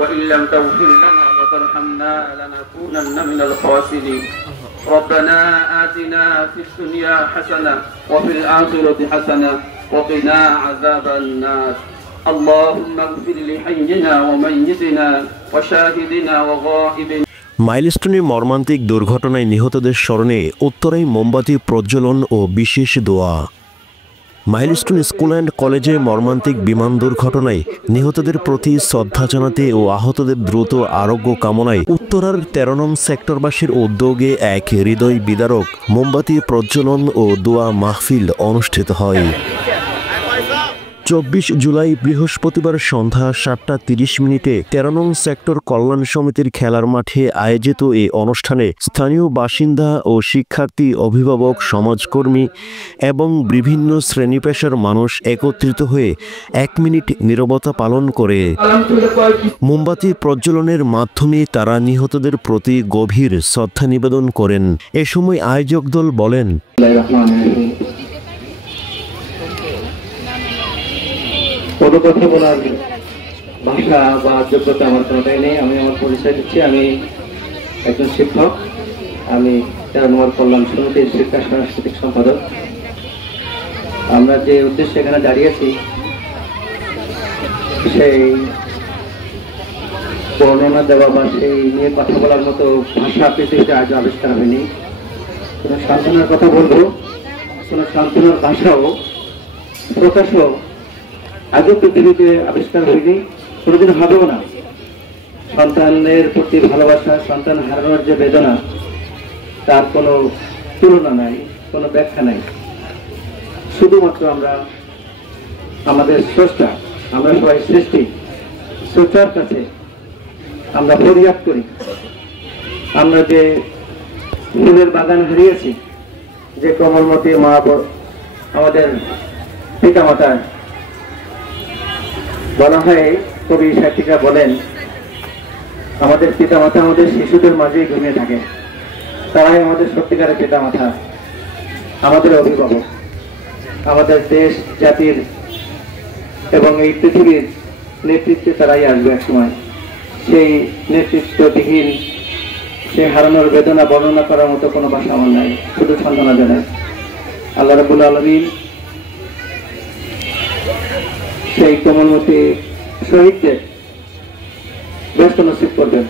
وإن لم تغفر لنا وترحمنا لنكونن من الخاسرين ربنا آتنا في الدنيا حسنة وفي الآخرة حسنة وقنا عذاب النار اللهم اغفر لحينا وميتنا وشاهدنا وغائبنا। মাইলস্টোনে মর্মান্তিক দুর্ঘটনায় নিহতদের স্মরণে উত্তরায় মোমবাতি প্রজ্বলন ও বিশেষ দোয়া। মাইলস্টোন স্কুল অ্যান্ড কলেজে মর্মান্তিক বিমান দুর্ঘটনায় নিহতদের প্রতি শ্রদ্ধা জানাতে ও আহতদের দ্রুত আরোগ্য কামনায় উত্তরার 13 নং সেক্টরবাসীর উদ্যোগে এক হৃদয় বিদারক মোমবাতি প্রজ্বলন ও দোয়া মাহফিল অনুষ্ঠিত হয়। 24 জুলাই বৃহস্পতিবার সন্ধ্যা 7:30 13 নং সেক্টর কল্যাণ সমিতির খেলার মাঠে আয়োজিত এই অনুষ্ঠানে স্থানীয় বাসিন্দা ও শিক্ষার্থী, অভিভাবক, সমাজকর্মী এবং বিভিন্ন শ্রেণী পেশার মানুষ একত্রিত হয়ে 1 মিনিট নীরবতা পালন করে মোমবাতি প্রজ্বলনের মাধ্যমে তারা নিহতদের প্রতি গভীর শ্রদ্ধা নিবেদন করেন। এ সময় আয়োজক দল বলেন, কোনো কথা বলার ভাষা বা যোগ্যতা আমার কোনোটাই নেই। আমি আমার পরিচয় দিচ্ছি, আমি একজন শিক্ষক, আমি 13 নম্বর কল্যাণ সমিতির শিক্ষা সাংস্কৃতিক সম্পাদক। আমরা যে উদ্দেশ্যে এখানে দাঁড়িয়েছি সেই বর্ণনা দেওয়া বা সেই নিয়ে কথা বলার মতো ভাষা পৃথিবীতে আজ আবিষ্কার হয়নি। কোনো সান্ত্বনার কথা বলবো, কোনো সান্ত্বনার ভাষাও প্রকাশও আজও পৃথিবীতে আবিষ্কার হয়নি, কোনোদিন হবেও না। সন্তানের প্রতি ভালোবাসা, সন্তান হারানোর যে বেদনা, তার কোনো তুলনা নাই, কোনো ব্যাখ্যা নাই। শুধুমাত্র আমরা আমাদের স্রষ্টা, আমরা সবাই সৃষ্টি স্রষ্টার কাছে আমরা ফরিয়াদ করি। আমরা যে ফুলের বাগান হারিয়েছি, যে কমলমতী মা আমাদের পিতামাতা, বলা হয়, কবি সাহিত্যিকা বলেন, আমাদের পিতামাতা আমাদের শিশুদের মাঝেই ঘুমিয়ে থাকে, তারাই আমাদের সত্যিকারের পিতামাতা, আমাদের অভিভাবক, আমাদের দেশ জাতির এবং এই পৃথিবীর নেতৃত্বে তারাই আসবে এক সময়। সেই নেতৃত্ববিহীন সেই হারানোর বেদনা বর্ণনা করার মতো কোনো ভাষা আমার নাই, শুধু সান্ত্বনা জানাই। আল্লাহ রাব্বুল আলামিন সেই কোমলমতী শহীদদের ব্যস্ত নসিব করবেন।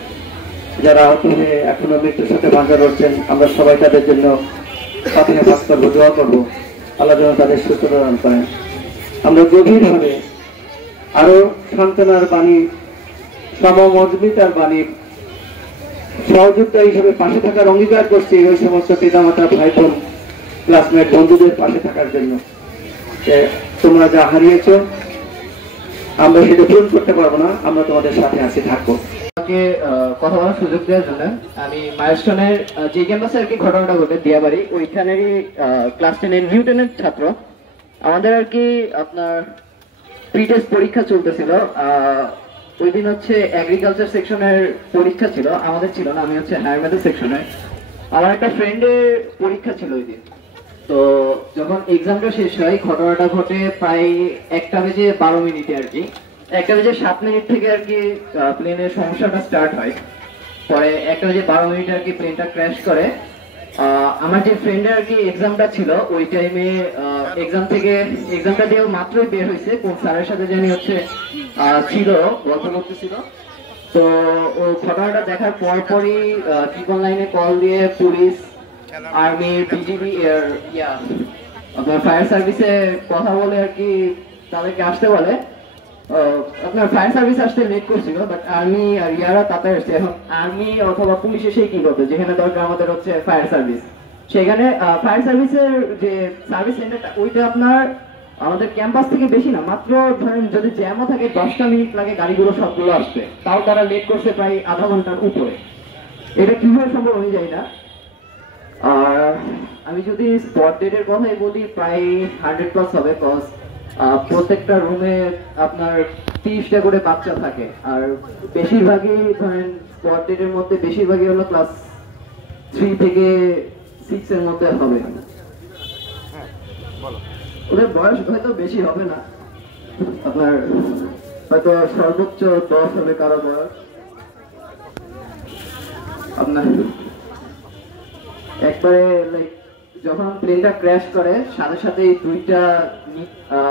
যারা আহত হয়ে এখনো মৃত্যুর সাথে বাঁচা রয়েছেন, আমরা সবাই তাদের জন্য ফাতিহা পাঠ করবো, দোয়া করবো, আল্লাহ যেন তাদের সুস্থতা দান করেন। আমরা গভীরভাবে আরো সান্ত্বনার বাণী, সমমর্মিতার বাণী, সহযোগিতা হিসেবে পাশে থাকার অঙ্গীকার করছি ওই সমস্ত পিতামাতা, ভাই বোন, ক্লাসমেট, বন্ধুদের পাশে থাকার জন্য। তোমরা যা হারিয়েছ আমরা সেটা পূরণ করতে পারবো না, আমরা তোমাদের সাথে আছি, থাকবো। কথা বলার সুযোগ দেওয়ার জন্য আমি মাইলস্টোনের যে ক্যাম্পাসে আর কি ঘটনাটা ঘটে, দিয়াবাড়ি, ওইখানেরই ক্লাস 10-এর নিউটনের ছাত্র। আমাদের আর কি আপনার প্রি-টেস্ট পরীক্ষা চলতেছিল। ওই দিন হচ্ছে এগ্রিকালচার সেকশনের পরীক্ষা ছিল, আমাদের ছিল না, আমি হচ্ছে হায়ার ম্যাথের সেকশনের। আমার একটা ফ্রেন্ডের পরীক্ষা ছিল ওই দিন। তো যখন এক্সামটা শেষ হয়, ঘটনাটা ঘটে প্রায় 1:12 আর কি। 1:07 থেকে আর কি প্লেনের সমস্যাটা স্টার্ট হয়। পরে 1:12 আর কি প্লেনটা ক্র্যাশ করে। আমার যে ফ্রেন্ডের আর কি এক্সামটা ছিল, ওই টাইমে এক্সামটা দিয়ে মাত্রই বের হয়েছে, কোন স্যারের সাথে জানি হচ্ছে ছিল, গল্প করতেছিল। তো ও ঘটনাটা দেখার পরপরই ট্রিপল লাইনে কল দিয়ে পুলিশ, আর্মি, বিজিবি, আপনার ফায়ার সার্ভিসে কথা বলে আর কি তাদেরকে আসতে বলে। আপনার ফায়ার সার্ভিস আসতে লেট করছিল, বাট আর্মি আর ইয়ারা তাড়াতাড়ি আসছে। এখন আর্মি অথবা পুলিশ এসে কি করবে, যেখানে দরকার আমাদের হচ্ছে ফায়ার সার্ভিস, সেখানে ফায়ার সার্ভিসের যে সার্ভিস সেন্টারটা ওইটা আপনার আমাদের ক্যাম্পাস থেকে বেশি না, মাত্র ধরেন যদি জ্যামও থাকে 10টা মিনিট লাগে গাড়িগুলো সবগুলো আসবে, তাও তারা লেট করছে প্রায় আধা ঘন্টার উপরে। এটা কিভাবে সম্ভব আমি জানি না। আর আমি যদি স্পট ডেটের কথাই বলি, প্রায় 100+ হবে, কজ প্রত্যেকটা রুমে আপনার 30টা করে বাচ্চা থাকে। আর বেশিরভাগই ধরেন স্পট ডেটের মধ্যে বেশিরভাগই হলো ক্লাস 3 থেকে 6 এর মধ্যে হবে। ওদের বয়স হয়তো বেশি হবে না, আপনার হয়তো সর্বোচ্চ 10 হবে কারো বয়স। আপনার একবারে লাইক যখন প্লেনটা ক্র্যাশ করে সাথে সাথে দুইটা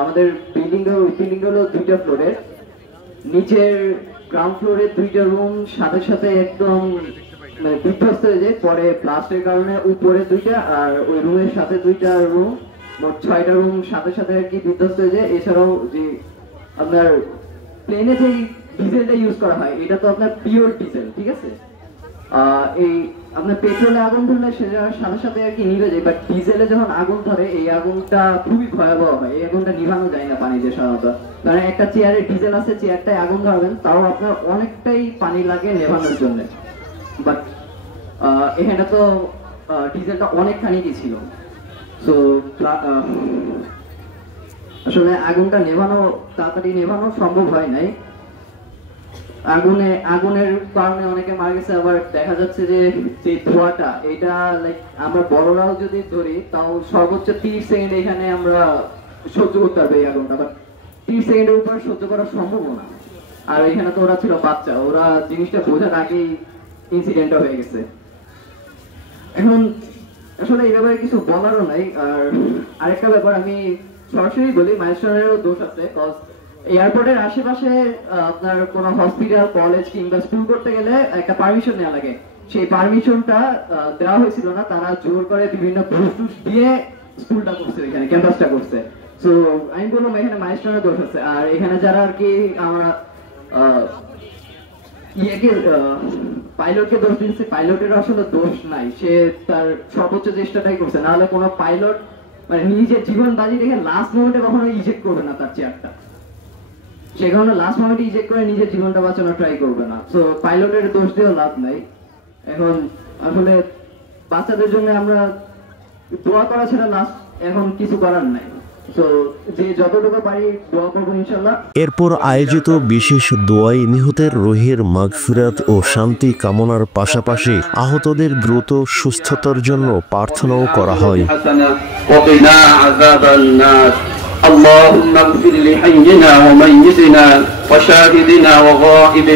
আমাদের বিল্ডিং হলো 2টা ফ্লোরের, নিচের গ্রাউন্ড ফ্লোরের 2টা রুম সাথে সাথে একদম বিধ্বস্ত হয়ে যায়। পরে ব্লাস্টের কারণে উপরে 2টা আর ওই রুমের সাথে 2টা রুম, মোট 6টা রুম সাথে সাথে আর কি বিধ্বস্ত হয়ে যায়। এছাড়াও যে আপনার প্লেনে যে ডিজেলটা ইউজ করা হয় এটা তো আপনার পিওর ডিজেল, ঠিক আছে। এই আপনার পেট্রোলে আগুন ধরলে সেটার সাথে সাথে আর কি নিভে যায়, বাট ডিজেলে যখন আগুন ধরে এই আগুনটা খুবই ভয়াবহ হয়। এই আগুনটা নিভানো যায় না পানি দিয়ে সাধারণত, কারণ একটা চেয়ারে ডিজেল আছে, চেয়ারটায় আগুন ধরবেন তাও আপনার অনেকটাই পানি লাগে নেভানোর জন্য। বাট এখানে তো ডিজেলটা অনেকখানি ছিল, সো আসলে আগুনটা তাড়াতাড়ি নেভানো সম্ভব হয় নাই। আগুনের কারণে অনেকে মারা গেছে। আবার দেখা যাচ্ছে যে ধোঁয়াটা এটা লাইক আমরা বড়রাও যদি ধরি তাও সর্বোচ্চ 30 সেকেন্ড এখানে আমরা সহ্য করতে পারবো এই আগুনটা, বাট 30 সেকেন্ডের উপর সহ্য করা সম্ভব না। আর এখানে তো ওরা ছিল বাচ্চা, ওরা জিনিসটা বোঝার আগেই ইনসিডেন্টটা হয়ে গেছে। এখন আসলে এই ব্যাপারে কিছু বলারও নাই। আর আরেকটা ব্যাপার আমি সরাসরি বলি, মাইলস্টোনেরও দোষ আছে। কজ এয়ারপোর্টের আশেপাশে আপনার কোনো হসপিটাল, কলেজ কিংবা স্কুল করতে গেলে একটা পারমিশন নেওয়া লাগে। সেই পারমিশনটা দেওয়া হয়েছিল না, তারা জোর করে বিভিন্ন ঘুষ দিয়ে স্কুলটা করছে, এখানে ক্যাম্পাসটা করছে। সো আমি বললাম এখানে মাইলস্টোনের দোষ আছে। আর এখানে যারা আর কি আমরা পাইলটকে দোষ দিচ্ছে, পাইলটের আসলে দোষ নাই, সে তার সর্বোচ্চ চেষ্টাটাই করছে। নাহলে কোনো পাইলট মানে নিজের জীবন বাজি রেখে লাস্ট মোমেন্টে কখনো ইজেক্ট করবে না তার চেয়ারটা, সে কারণে লাস্ট মোমেন্টে ইজেক্ট করে নিজের জীবনটা বাঁচানোর ট্রাই করবে না। সো পাইলটের দোষ দিয়েও লাভ নাই। এখন আসলে বাচ্চাদের জন্য আমরা দোয়া করা ছাড়া লাস্ট এখন কিছু করার নাই। সো যে যতটুকু পারি দোয়া করবো ইনশাল্লাহ। এরপর আয়োজিত বিশেষ দোয়ায় নিহতের রুহের মাগফিরাত ও শান্তি কামনার পাশাপাশি আহতদের দ্রুত সুস্থতার জন্য প্রার্থনাও করা হয়। اللهم اغفر لحينا وميتنا وشاهدنا وغائبنا